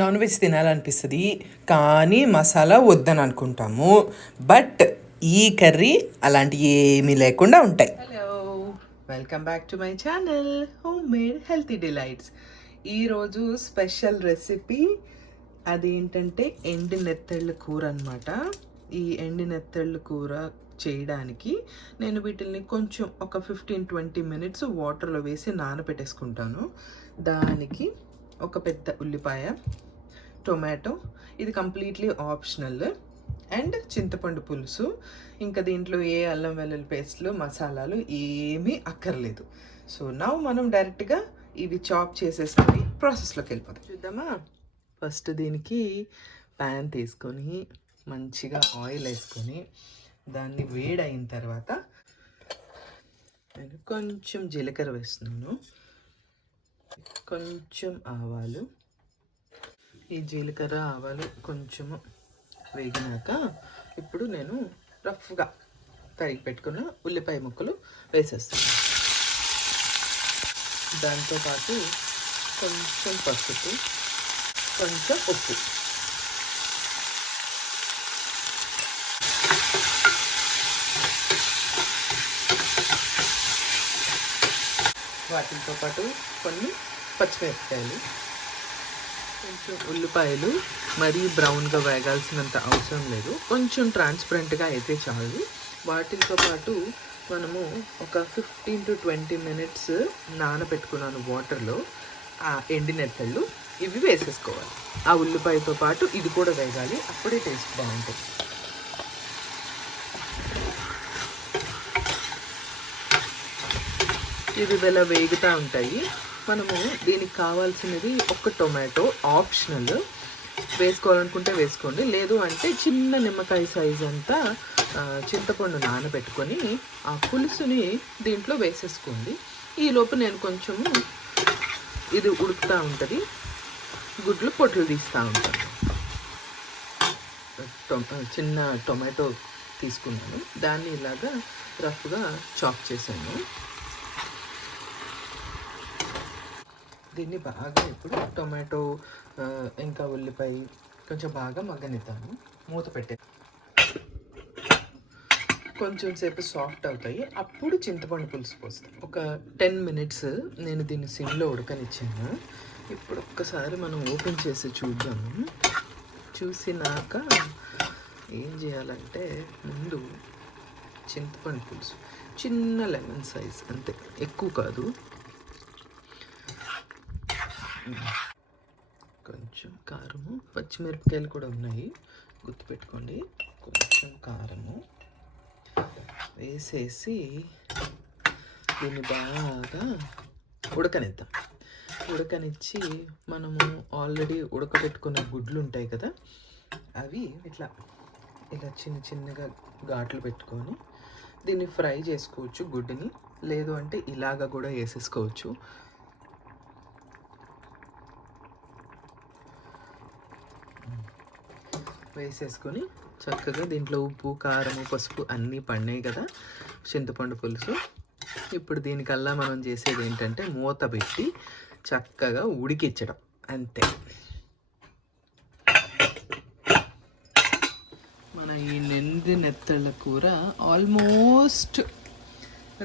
Non veg తినాలనిపిస్తుంది కానీ మసాలా వద్దని అనుకుంటాము. బట్ ఈ కర్రీ అలాంటి ఏమీ లేకుండా ఉంటాయి. Hello, welcome back to my channel home made healthy delights. ఈరోజు స్పెషల్ రెసిపీ అదేంటంటే ఎండి నెత్తళ్ళ కూర అనమాట. ఈ ఎండి నెత్తళ్ళ కూర చేయడానికి నేను వీటిని కొంచెం ఒక 15-20 మినిట్స్ వాటర్లో వేసి నానబెట్టేసుకుంటాను. దానికి ఒక పెద్ద ఉల్లిపాయ, టొమాటో, ఇది కంప్లీట్లీ ఆప్షనల్, అండ్ చింతపండు పులుసు. ఇంకా దీంట్లో ఏ అల్లం వెల్లుల్లి పేస్ట్లు మసాలాలు ఏమీ అక్కర్లేదు. సో నౌ మనం డైరెక్ట్గా ఇవి చాప్ చేసేసుకొని ప్రాసెస్లోకి వెళ్ళిపోతాం. చూద్దామా? ఫస్ట్ దీనికి ప్యాన్ తీసుకొని మంచిగా ఆయిల్ వేసుకొని దాన్ని వేడైన తర్వాత నేను కొంచెం జీలకర్ర వేస్తున్నాను, కొంచెం ఆవాలు. ఈ జీలకర్ర ఆవాలు కొంచెము వేగినాక ఇప్పుడు నేను రఫ్గా తరిగి పెట్టుకున్న ఉల్లిపాయ ముక్కలు వేసేస్తాను. దాంతోపాటు కొంచెం పసుపు, కొంచెం ఉప్పు. వాటితో పాటు కొన్ని పచ్చిమిరపకాయలు. కొంచెం ఉల్లిపాయలు మరీ బ్రౌన్గా వేగాల్సినంత అవసరం లేదు, కొంచెం ట్రాన్స్పరెంట్గా అయితే చాలు. వాటితో పాటు మనము ఒక 15-20 మినిట్స్ నానబెట్టుకున్నాను వాటర్లో ఆ ఎండి నెత్తళ్ళు. ఇవి వేసేసుకోవాలి. ఆ ఉల్లిపాయతో పాటు ఇది కూడా వేగాలి, అప్పుడే టేస్ట్ బాగుంటుంది. ఇవి ఇలా వేగుతూ ఉంటాయి. మనము దీనికి కావాల్సినది ఒక టొమాటో ఆప్షనల్, వేసుకోవాలనుకుంటే వేసుకోండి, లేదు అంటే చిన్న నిమ్మకాయ సైజ్ అంతా చింతపండు నానబెట్టుకొని ఆ పులుసుని దీంట్లో వేసేసుకోండి. ఈలోపు నేను కొంచెము ఇది ఉడుకుతూ ఉంటుంది, గుడ్లు పొట్లు తీస్తూ ఉంటాను. చిన్న టొమాటో తీసుకున్నాను, దాన్ని ఇలాగా రఫ్గా చాప్ చేశాను. దీన్ని బాగా ఇప్పుడు టొమాటో ఇంకా ఉల్లిపాయ కొంచెం బాగా మగ్గనిద్దాము. మూత పెట్టే కొంచెం సేపు సాఫ్ట్ అవుతాయి, అప్పుడు చింతపండు పులుసు పోస్తాం. ఒక 10 మినిట్స్ నేను దీన్ని సిమ్లో ఉడకనిచ్చాను. ఇప్పుడు ఒక్కసారి మనం ఓపెన్ చేసి చూద్దాము. చూసినాక ఏం చేయాలంటే, ముందు చింతపండు పులుసు చిన్న లెమన్ సైజ్ అంతే, ఎక్కువ కాదు. కొంచెం కారము, పచ్చిమిరపకాయలు కూడా ఉన్నాయి, గుర్తుపెట్టుకోండి. కొంచెం కారము వేసేసి దీన్ని బాగా ఉడకనిద్దాం. ఉడకనిచ్చి మనము ఆల్రెడీ ఉడకబెట్టుకున్న గుడ్లు ఉంటాయి కదా, అవి ఇలా చిన్న చిన్నగా ఘాట్లు పెట్టుకొని దీన్ని ఫ్రై చేసుకోవచ్చు గుడ్డుని, లేదు అంటే ఇలాగా కూడా వేసేసుకోవచ్చు. వేసేసుకొని చక్కగా దీంట్లో ఉప్పు, కారము, పసుపు అన్నీ పడినాయి కదా చింతపండు పులుసు. ఇప్పుడు దీనికల్లా మనం చేసేది ఏంటంటే మూత పెట్టి చక్కగా ఉడికించడం, అంతే. మన ఈ ఎండి నెత్తళ్ళ కూర ఆల్మోస్ట్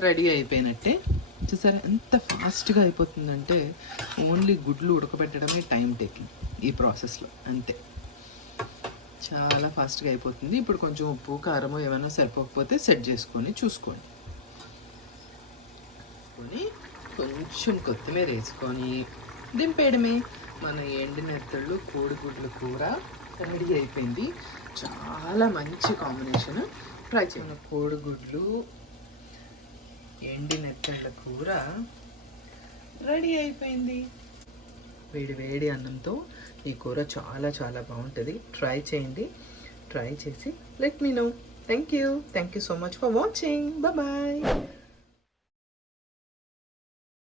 రెడీ అయిపోయినట్టే. చూసారా ఎంత ఫాస్ట్గా అయిపోతుందంటే, ఓన్లీ గుడ్లు ఉడకబెట్టడమే టైం టేకింగ్ ఈ ప్రాసెస్లో, అంతే. చాలా ఫాస్ట్గా అయిపోతుంది. ఇప్పుడు కొంచెం ఉప్పు, కారము ఏమైనా సరిపోకపోతే సెట్ చేసుకొని చూసుకోండి. కొంచెం కొత్తిమీర వేసుకొని దింపేయడమే. మన ఎండి నెత్తళ్ళు కోడిగుడ్ల కూర రెడీ అయిపోయింది. చాలా మంచి కాంబినేషన్. ట్రై చేయండి. కోడిగుడ్లు ఎండి నెత్తళ్ళ కూర రెడీ అయిపోయింది. వేడి వేడి అన్నంతో ఈ కూర చాలా చాలా బాగుంటుంది. ట్రై చేయండి. ట్రై చేసి let me know. Thank you so much for watching. Bye.